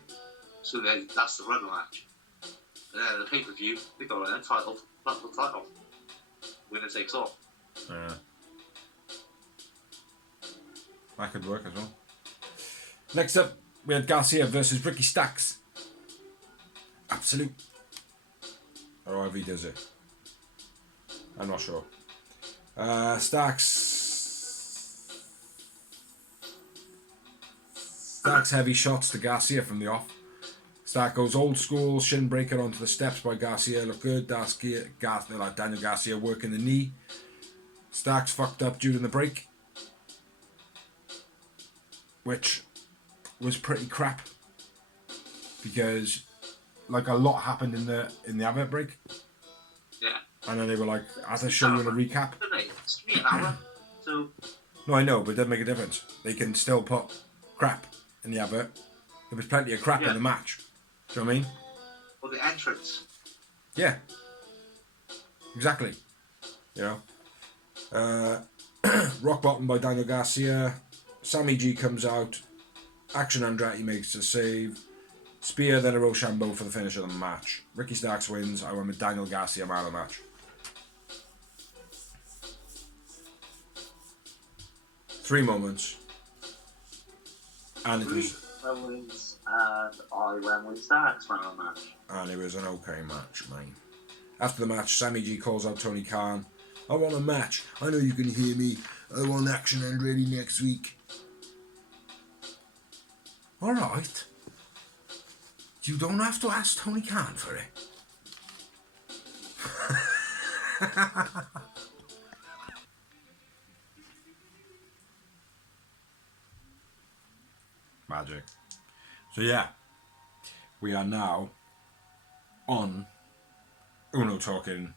So then that's the rubber match. And then the pay-per-view, they go in, title. Winner takes all. Yeah. That could work as well. Next up, we had Garcia versus Ricky Stacks. Absolute. Or however he does it. I'm not sure. Stacks heavy shots to Garcia from the off. Stack goes old school, shin breaker onto the steps by Garcia. Look good. Daniel Garcia working the knee. Stacks fucked up during the break, which was pretty crap because like a lot happened in the advert break. Yeah. And then they were like, as I show you in a recap. It's me an hour, so... No, I know, but it doesn't make a difference. They can still put crap in the advert. There was plenty of crap in the match. Do you know what I mean? Or the entrance. Yeah. Exactly. You know? Rock bottom by Daniel Garcia. Sammy G comes out. Action Andretti makes a save. Spear, then a Rochambeau for the finish of the match. Ricky Starks wins. I went with Daniel Garcia man of the match. 3 moments. And it was... Moments, and I went with Starks man of the match. And it was an okay match, mate. After the match, Sammy G calls out Tony Khan. I want a match. I know you can hear me. I want Action Andretti next week. Alright. You don't have to ask Tony Khan for it. Magic. So yeah, we are now on Uno talking.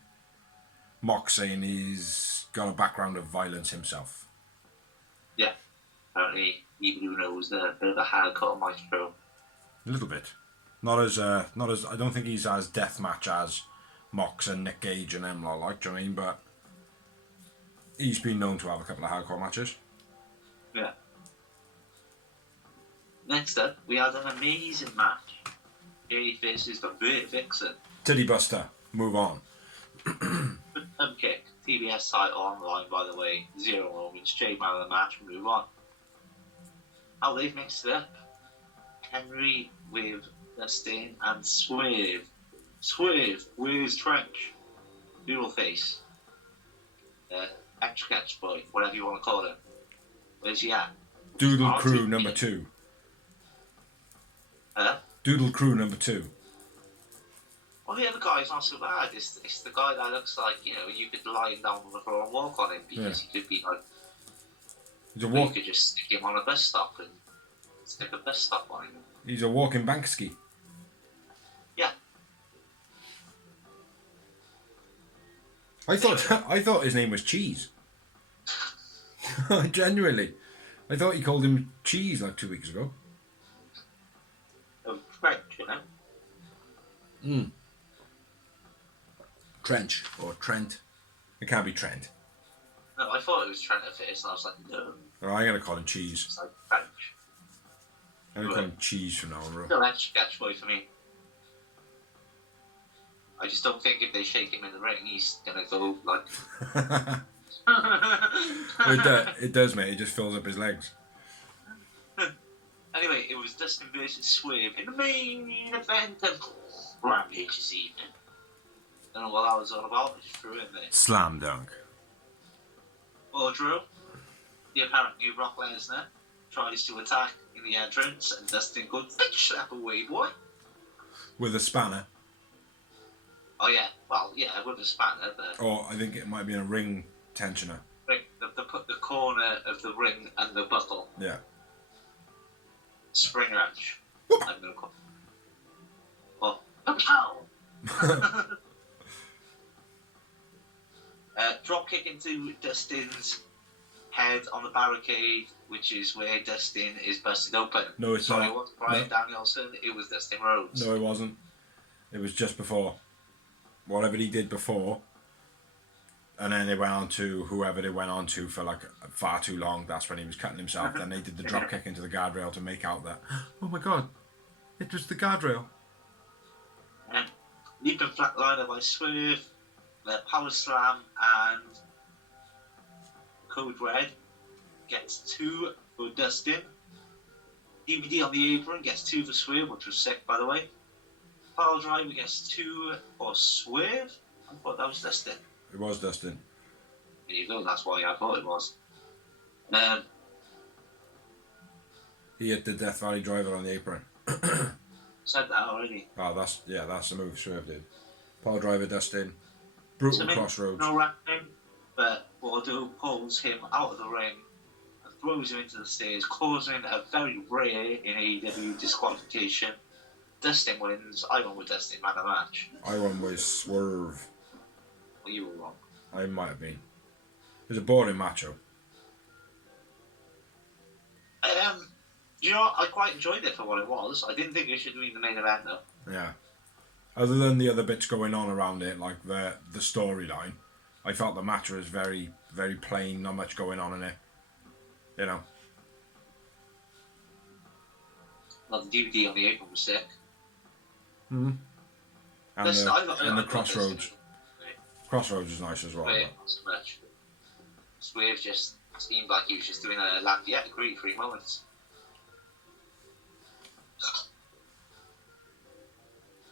Mock saying he's got a background of violence himself. Yeah, apparently even Uno was a bit of a hardcore maestro. A little bit. Not as I don't think he's as deathmatch as Mox and Nick Gage and them lot, like, do you know what I mean? But he's been known to have a couple of hardcore matches. Yeah. Next up, we had an amazing match. Jade versus the Vert Vixen. Titty Buster, move on. Kick. TBS title on the line, by the way. 0 moments. Jade man of the match. Move on. How they've mixed it up. Henry with Dustin and Swerve. Swerve, where's Trench? Doodle face. Extra catch boy, whatever you want to call him. Where's he at? Doodle Crew number 2. Huh? Doodle Crew number 2. Well, the other guy's not so bad. It's the guy that looks like, you know, you could lie him down on the floor and walk on him because he could be like. He's a you could just stick him on a bus stop and stick a bus stop on him. He's a walking Banksy. Yeah. I thought his name was Cheese. Genuinely. I thought he called him Cheese like 2 weeks ago. Trench, you know? Trench or Trent. It can't be Trent. No, I thought it was Trent at first, and I was like, no. Oh, I'm going to call him Cheese. It's like Trench. I'm going to call him Cheese from now on, bro. No extra catch boy for me. I just don't think if they shake him in the ring, he's gonna go like. It does, mate. It just fills up his legs. Anyway, it was Dustin versus Swerve in the main event of Rampage this evening. Don't know what that was all about. I just threw it in there. Slam dunk. Well, Drew, the apparent new Brock Lesnar tries to attack in the entrance, and Dustin goes, "Bitch, slap away, boy." With a spanner. Oh yeah, well yeah, with a spanner, but. Or I think it might be a ring tensioner. The corner of the ring and the buckle. Yeah. Spring wrench. I'm gonna call. Well, pow! Drop kick into Dustin's head on the barricade, which is where Dustin is busted open. No, it's Sorry, not. it wasn't Brian Danielson, it was Dustin Rhodes. No, it wasn't. It was just before. Whatever he did before. And then they went on to whoever they went on to for like far too long. That's when he was cutting himself. Then they did the drop kick into the guardrail to make out that, oh my god, it was the guardrail. Leaping flatliner by Swerve, the power slam, and Code Red gets 2 for Dustin. DVD on the apron gets 2 for Swerve, which was sick by the way. Power driver gets 2 for Swerve. I thought that was Dustin. It was Dustin. There you go, that's why I thought it was. He hit the Death Valley driver on the apron. Said that already. Oh, that's the move Swerve did. Power driver Dustin. Brutal crossroads. No rapping, but Bordeaux pulls him out of the ring and throws him into the stairs, causing a very rare in AEW disqualification. Dustin wins. I won with Dustin man of the match. I won with Swerve. Well, you were wrong. I might have been. It was a boring matchup. You know what? I quite enjoyed it for what it was. I didn't think it should be the main event though. Yeah. Other than the other bits going on around it, like the storyline, I felt the match was very, very plain, not much going on in it. You know. Well, the DVD on the apron was sick. Mm-hmm. And That's- the, I and the thought this Crossroads. thing was Crossroads was nice as well. great, But not so much. Swerve just seemed like he was just doing a lap. Yeah, agree, 3 moments.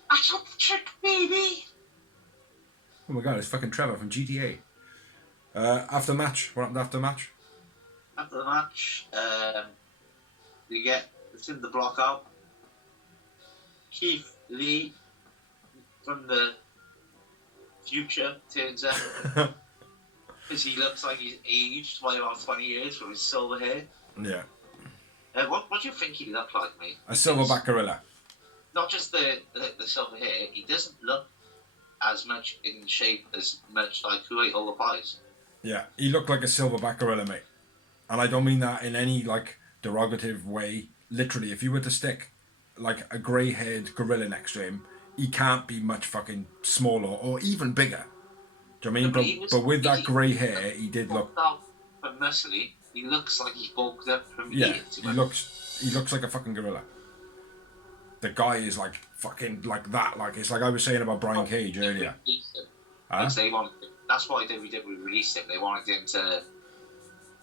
I took the trick, baby! oh my god, it's fucking Trevor from GTA. After match, what happened after match? After the match, we get the Cinder Block out. Keith Lee from the future turns up because he looks like he's aged by about 20 years with his silver hair. Yeah. What do you think he looked like, mate? A silverback gorilla. Not just the silver hair, he doesn't look as much in shape as much like Who Ate All the Pies. Yeah, he looked like a silverback gorilla, mate. And I don't mean that in any, like, derogative way. Literally, if you were to stick, like, a grey-haired gorilla next to him, he can't be much fucking smaller or even bigger. Do you know what I mean? But with that grey hair, he did look... But muscly, he looks like he bulked up from Yeah, eating too he much. looks like a fucking gorilla. The guy is, like, fucking like that. Like, it's like I was saying about Brian Cage earlier. Huh? They wanted, that's why WWE released him. They wanted him to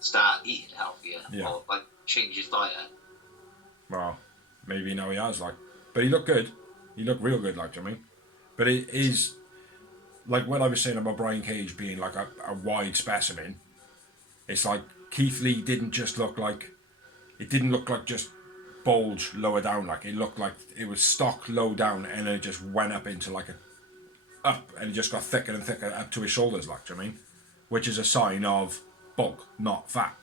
start eating healthier or like change his diet. Well, maybe now he has, like, but he looked good. He looked real good, like, do you know what I mean? But it is like what I was saying about Brian Cage being like a wide specimen. It's like Keith Lee didn't just look like, it didn't look like just bulge lower down. Like, it looked like it was stock low down and then it just went up into like a up, and it just got thicker and thicker up to his shoulders, like, do you know what I mean? Which is a sign of bulk, not fat.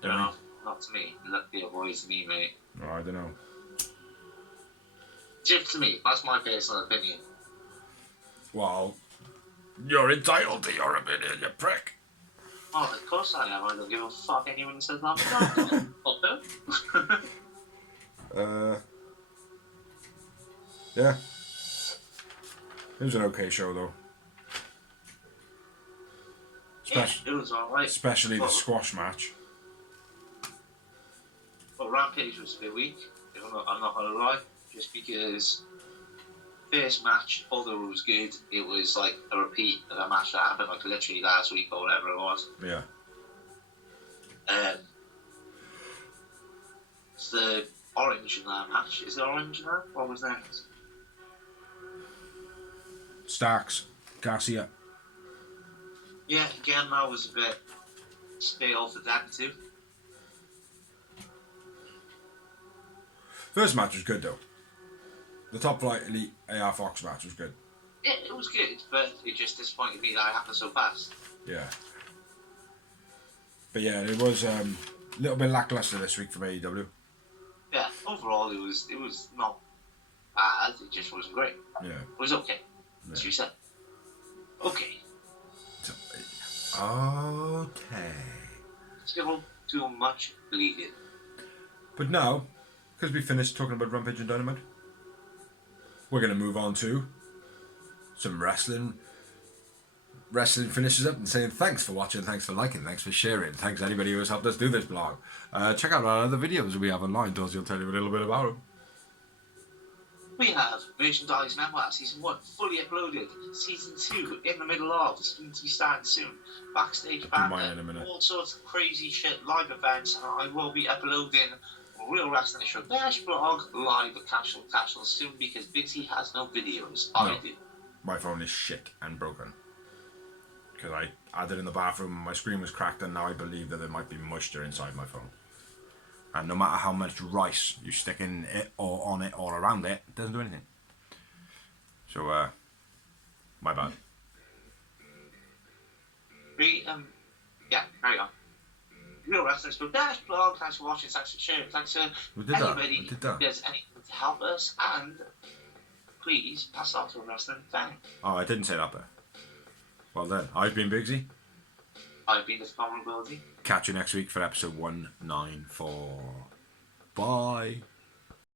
Do you know what I mean? Not to me. Look the boys to me, mate. Oh, I don't know. Just to me. That's my personal opinion. Well, you're entitled to your opinion, you prick. Oh, of course I am. I don't give a fuck anyone says that. Yeah. It was an okay show, though. Yeah, it was alright. Especially the squash match. But Rampage was a bit weak. I'm not gonna lie. Just because first match, although it was good, it was like a repeat of a match that happened like literally last week or whatever it was. Yeah. It's the orange in that match. Is it orange in that? What was that? Starks. Garcia. Yeah, again, that was a bit stale for them too. First match was good, though. The Top Flight Elite AR Fox match was good. Yeah, it was good, but it just disappointed me that it happened so fast. Yeah. But yeah, it was a little bit lackluster this week from AEW. Yeah, overall it was not bad, it just wasn't great. Yeah. It was okay, as you said. Okay. Okay. Still too much bleeding. But now, because we finished talking about Rampage and Dynamite, we're going to move on to some wrestling. Wrestling finishes up and saying thanks for watching, thanks for liking, thanks for sharing, thanks to anybody who has helped us do this blog. Check out our other videos we have online. Dorsey will tell you a little bit about them. We have Merchandise Memoir Season 1 fully uploaded. Season 2 in the middle of. It's going to be starting soon. Backstage banter, in a minute. all sorts of crazy shit, live events. And I will be uploading Real Wrestling Show Dash blog live at Casual soon because Busy has no videos. I do. My phone is shit and broken. Because I had it in the bathroom, my screen was cracked, and now I believe that there might be moisture inside my phone. And no matter how much rice you stick in it or on it or around it, it doesn't do anything. So, my bad. Yeah, carry on. Real Wrestling Show Dash blog. Thanks for watching. Thanks for sharing. Thanks to anybody who does anything to help us. And please pass on to a wrestling fan. Oh, I didn't say that there. Well then, I've been Bigsy. I've been the Vulnerability. Catch you next week for episode 194. Bye.